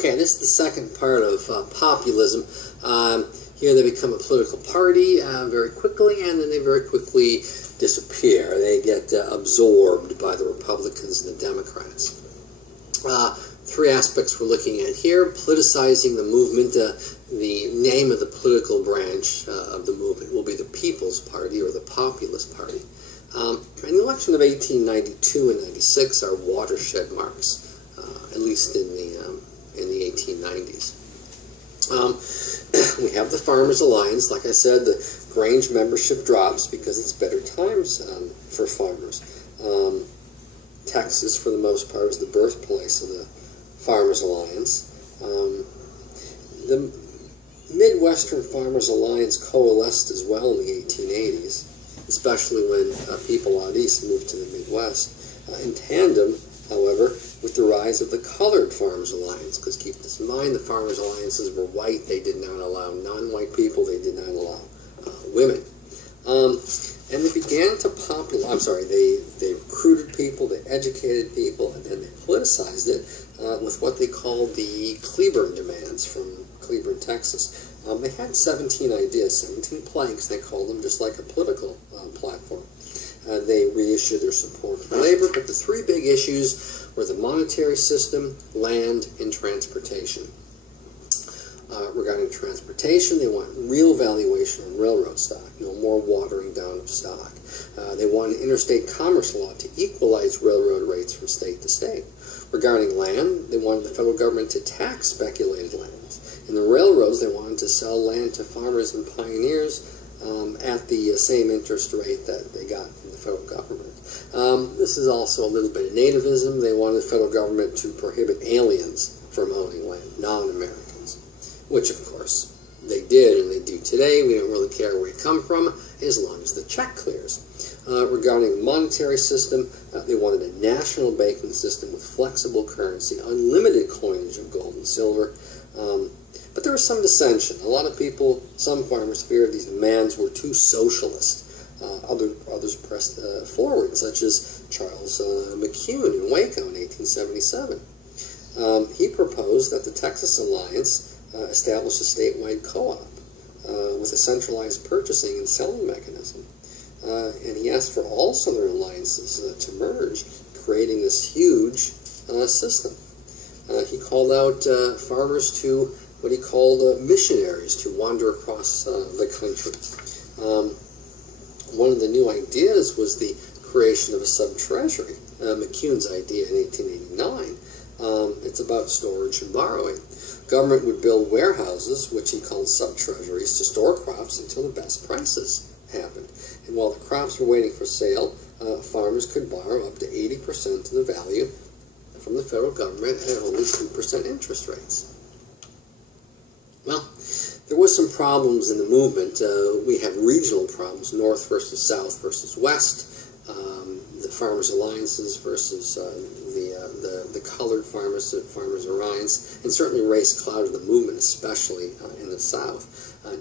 Okay, this is the second part of populism. Here they become a political party very quickly, and then they very quickly disappear. They get absorbed by the Republicans and the Democrats. Three aspects we're looking at here: politicizing the movement. The name of the political branch of the movement will be the People's Party or the Populist Party. And the election of 1892 and 96 are watershed marks, at least in the 1890s. We have the Farmers Alliance. Like I said, the Grange membership drops because it's better times for farmers. Texas, for the most part, is the birthplace of the Farmers Alliance. The Midwestern Farmers Alliance coalesced as well in the 1880s, especially when people out east moved to the Midwest. In tandem, however, with the rise of the Colored Farmers Alliance, because keep this in mind, the Farmers Alliances were white. They did not allow non-white people. They did not allow women. And they began to they recruited people, they educated people, and then they politicized it with what they called the Cleburne demands from Cleburne, Texas. They had 17 ideas, 17 planks, they called them, just like a political platform. They reissued their support for labor, but the three big issues were the monetary system, land, and transportation. Regarding transportation, they want real valuation on railroad stock, no more watering down of stock. They want an interstate commerce law to equalize railroad rates from state to state. Regarding land, they wanted the federal government to tax speculated lands. In the railroads, they wanted to sell land to farmers and pioneers at the same interest rate that they got from the federal government. This is also a little bit of nativism. They wanted the federal government to prohibit aliens from owning land, non-Americans, which of course they did and they do today. We don't really care where you come from as long as the check clears. Regarding the monetary system, they wanted a national banking system with flexible currency, unlimited coinage of gold and silver. But there was some dissension. A lot of people, some farmers, feared these demands were too socialist. Others pressed forward, such as Charles McCune in Waco in 1877. He proposed that the Texas Alliance establish a statewide co-op with a centralized purchasing and selling mechanism. And he asked for all Southern alliances to merge, creating this huge system. He called out farmers to what he called missionaries to wander across the country. One of the new ideas was the creation of a sub-treasury, McCune's idea in 1889. It's about storage and borrowing. Government would build warehouses, which he called sub-treasuries, to store crops until the best prices happened. And while the crops were waiting for sale, farmers could borrow up to 80% of the value from the federal government at only 2% interest rates. Well, there was some problems in the movement. We have regional problems, North versus South versus West, the Farmers Alliances versus the Colored Farmers Alliance, and certainly race clouded the movement, especially in the South.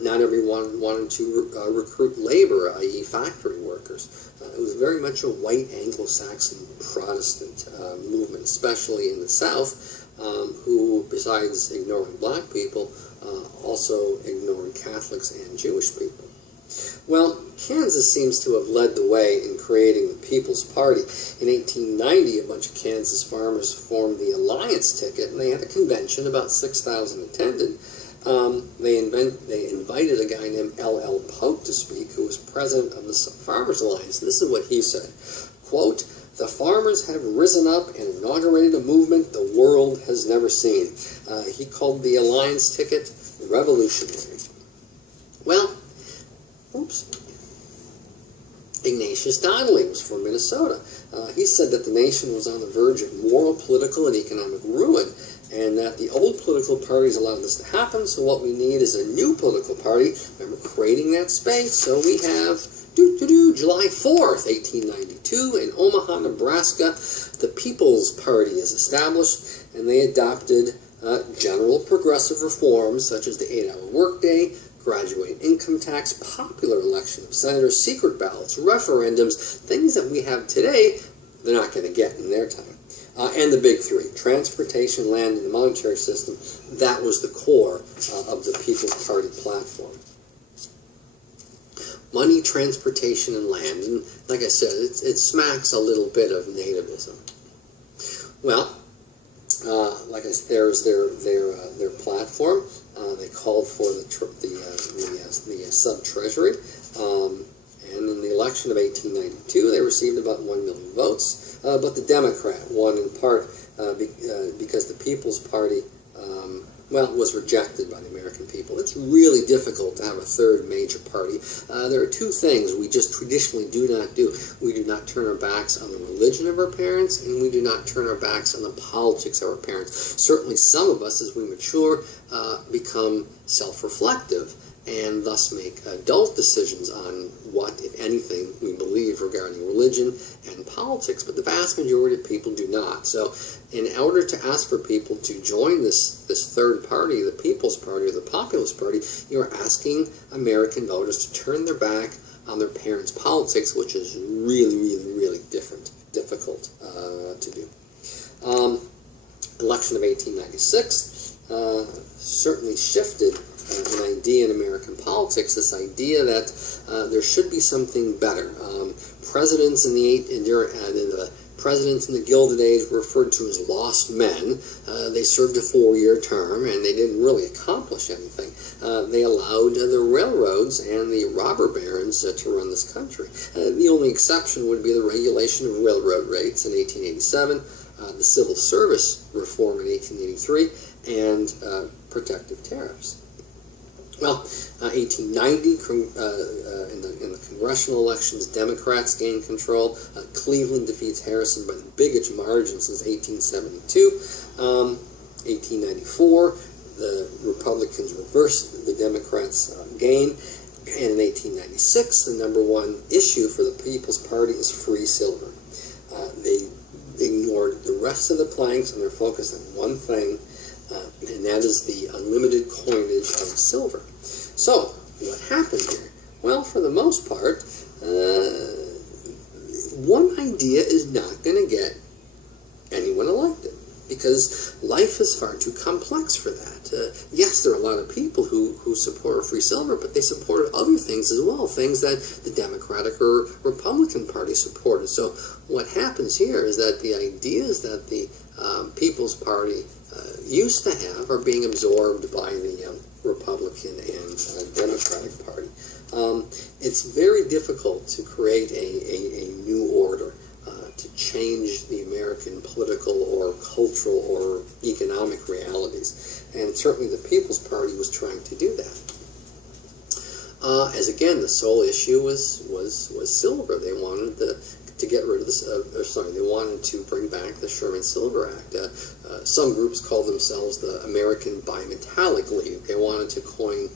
Not everyone wanted to recruit labor, i.e. factory workers. It was very much a white Anglo-Saxon Protestant movement, especially in the South, who, besides ignoring black people, also ignored Catholics and Jewish people. Well, Kansas seems to have led the way in creating the People's Party. In 1890, a bunch of Kansas farmers formed the Alliance ticket, and they had a convention, about 6,000 attended. They invited a guy named L.L. Polk to speak, who was president of the Farmers Alliance. This is what he said, quote, "The farmers have risen up and inaugurated a movement the world has never seen." He called the Alliance ticket revolutionary. Well, Ignatius Donnelly was from Minnesota. He said that the nation was on the verge of moral, political, and economic ruin, and that the old political parties allowed this to happen, so what we need is a new political party. Remember, creating that space, so we have July 4th, 1892, in Omaha, Nebraska, the People's Party is established, and they adopted general progressive reforms, such as the 8-hour workday, graduate income tax, popular election of senators, secret ballots, referendums, things that we have today, they're not going to get in their time. And the big three: transportation, land, and the monetary system. That was the core of the People's Party platform. Money, transportation, and land. And like I said, it smacks a little bit of nativism. Well, like I said, there's their platform. They called for the sub-treasury. And in the election of 1892, they received about 1 million votes. But the Democrat won in part because the People's Party, was rejected by the American people. It's really difficult to have a third major party. There are two things we just traditionally do not do. We do not turn our backs on the religion of our parents, and we do not turn our backs on the politics of our parents. Certainly some of us, as we mature, become self-reflective and thus make adult decisions on what, if anything, we believe regarding religion and politics, but the vast majority of people do not. So in order to ask for people to join this third party, the People's Party or the Populist Party, you are asking American voters to turn their back on their parents' politics, which is really, really, really difficult to do. Election of 1896 certainly shifted an idea in American politics, this idea that there should be something better. Presidents in the presidents in the Gilded Age were referred to as lost men. They served a 4-year term, and they didn't really accomplish anything. They allowed the railroads and the robber barons to run this country. The only exception would be the regulation of railroad rates in 1887, the Civil Service reform in 1883, and protective tariffs. Well, 1890, in the congressional elections, Democrats gained control. Cleveland defeats Harrison by the biggest margin since 1872. 1894, the Republicans reversed the Democrats' gain. And in 1896, the #1 issue for the People's Party is free silver. They ignored the rest of the planks, and they're focused on one thing, and that is the unlimited coinage of silver. So, what happened here? Well, for the most part, one idea is not going to get anyone elected, because life is far too complex for that. Yes, there are a lot of people who support free silver, but they supported other things as well, things that the Democratic or Republican Party supported. So what happens here is that the ideas that the People's Party used to have are being absorbed by the Republican and Democratic Party. It's very difficult to create a new order, to change the American political or cultural or economic realities. And certainly the People's Party was trying to do that. As again, the sole issue was silver. They wanted to get rid of this, they wanted to bring back the Sherman-Silver Act. Some groups call themselves the American Bimetallic League. They wanted to coin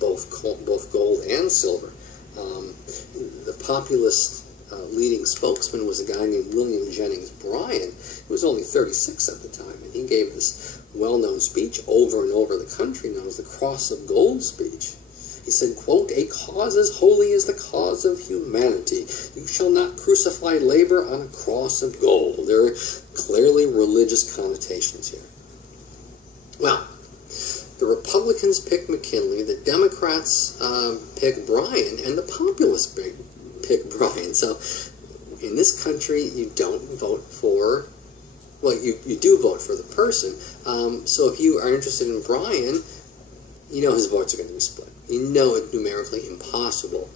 both gold and silver. The populist leading spokesman was a guy named William Jennings Bryan. He was only 36 at the time, and he gave this well-known speech over and over the country known as the Cross of Gold speech. He said, quote, "A cause as holy as the cause of humanity. You shall not crucify labor on a cross of gold." There are clearly religious connotations here. Well, the Republicans pick McKinley, the Democrats pick Bryan, and the Populists pick Bryan. So in this country, you don't vote for, well, you do vote for the person. So if you are interested in Bryan, you know his votes are going to be split. You know it's numerically impossible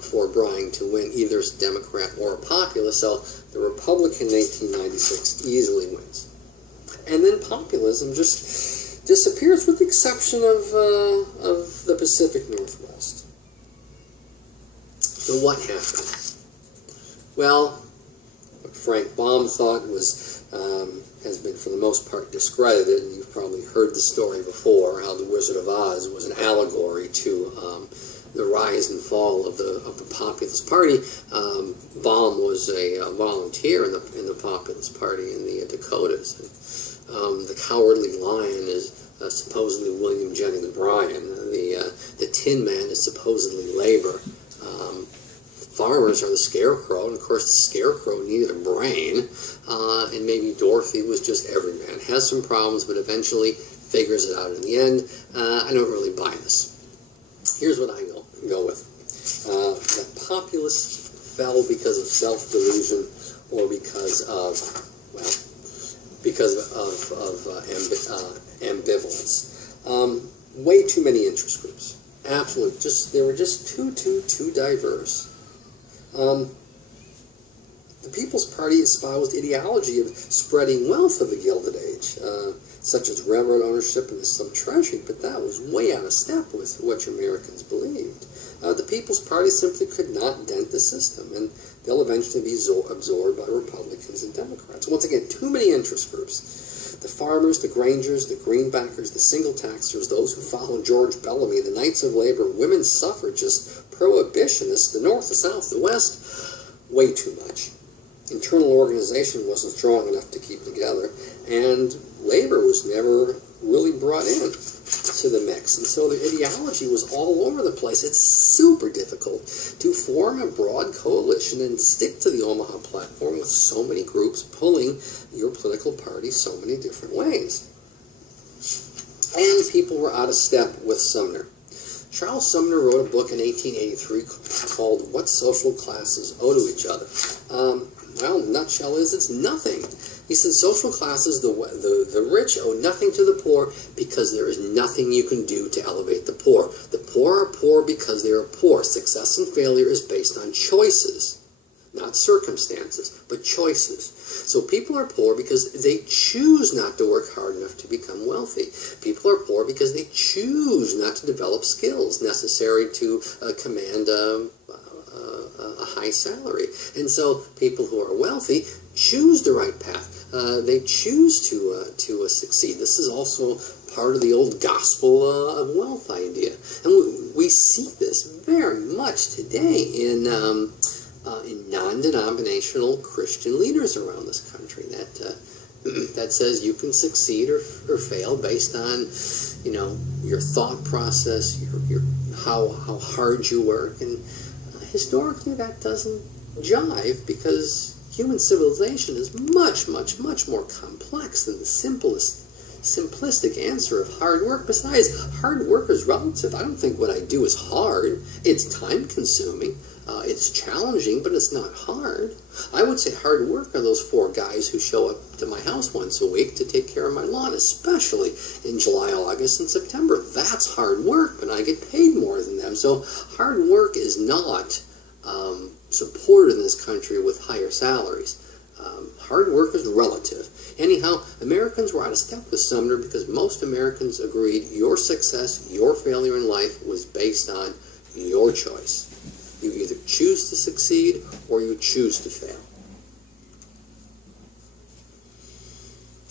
for Bryan to win either as a Democrat or a populist, so the Republican in 1896 easily wins. And then populism just disappears with the exception of the Pacific Northwest. So what happened? Well, what Frank Baum thought has been for the most part discredited, and you've probably heard the story before, how the Wizard of Oz was an allegory to the rise and fall of the Populist Party. Baum was a volunteer in the Populist Party in the Dakotas. The Cowardly Lion is supposedly William Jennings Bryan. The Tin Man is supposedly labor. farmers are the scarecrow, and of course the scarecrow needed a brain, and maybe Dorothy was just everyman. Has some problems, but eventually figures it out in the end. I don't really buy this. Here's what I go with. That populists fell because of self-delusion or because of, well, ambivalence. Way too many interest groups. Absolutely. They were just too diverse. The People's Party espoused ideology of spreading wealth of the Gilded Age, such as railroad ownership and the sub-treasury, but that was way out of step with what Americans believed. The People's Party simply could not dent the system, and they'll eventually be absorbed by Republicans and Democrats. Once again, too many interest groups. The farmers, the Grangers, the Greenbackers, the single taxers, those who followed George Bellamy, the Knights of Labor, women's suffragists, prohibitionists, the North, the South, the West, way too much. Internal organization wasn't strong enough to keep together, and labor was never really brought in to the mix. And so the ideology was all over the place. It's super difficult to form a broad coalition and stick to the Omaha platform with so many groups pulling your political party so many different ways. And people were out of step with Sumner. Charles Sumner wrote a book in 1883 called What Social Classes Owe to Each Other. Well, the nutshell is it's nothing. He said social classes, the rich owe nothing to the poor because there is nothing you can do to elevate the poor. The poor are poor because they are poor. Success and failure is based on choices, not circumstances, but choices. So people are poor because they choose not to work hard enough to become wealthy. People are poor because they choose not to develop skills necessary to command a high salary. And so people who are wealthy choose the right path. They choose to succeed. This is also part of the old gospel of wealth idea. And we see this very much today in non-denominational Christian leaders around this country that says you can succeed or fail based on, your thought process, your how hard you work. And historically that doesn't jive because human civilization is much, much, much more complex than the simplistic answer of hard work. Besides, hard work is relative. I don't think what I do is hard. It's time-consuming. It's challenging, but it's not hard. I would say hard work are those 4 guys who show up to my house once a week to take care of my lawn, especially in July, August, and September. That's hard work, but I get paid more than them. So hard work is not supported in this country with higher salaries. Hard work is relative. Anyhow, Americans were out of step with Sumner because most Americans agreed your success, your failure in life was based on your choice. You either choose to succeed or you choose to fail.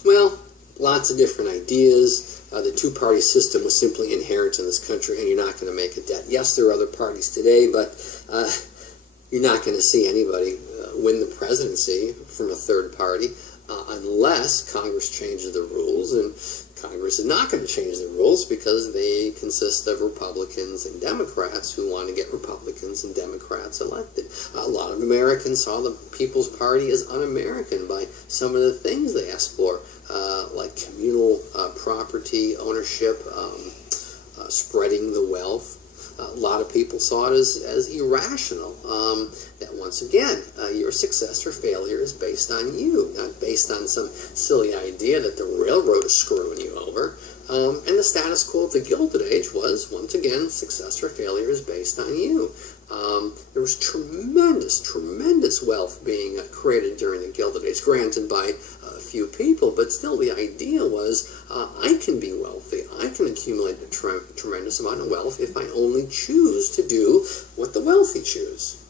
Well, lots of different ideas. The two-party system was simply inherent in this country, and you're not going to make a dent. Yes, there are other parties today, but you're not going to see anybody win the presidency from a third party unless Congress changes the rules, and Congress is not going to change the rules because they consist of Republicans and Democrats who want to get Republicans and Democrats elected. A lot of Americans saw the People's Party as un-American by some of the things they asked for, like communal property ownership, spreading the wealth. A lot of people saw it as irrational. That once again, your success or failure is based on you, not based on some silly idea that the railroad is screwing you over. And the status quo of the Gilded Age was, once again, success or failure is based on you. There was tremendous wealth being created during the Gilded Age, granted by a few people, but still the idea was, I can be wealthy. I can accumulate a tremendous amount of wealth if I only choose to do what the wealthy choose.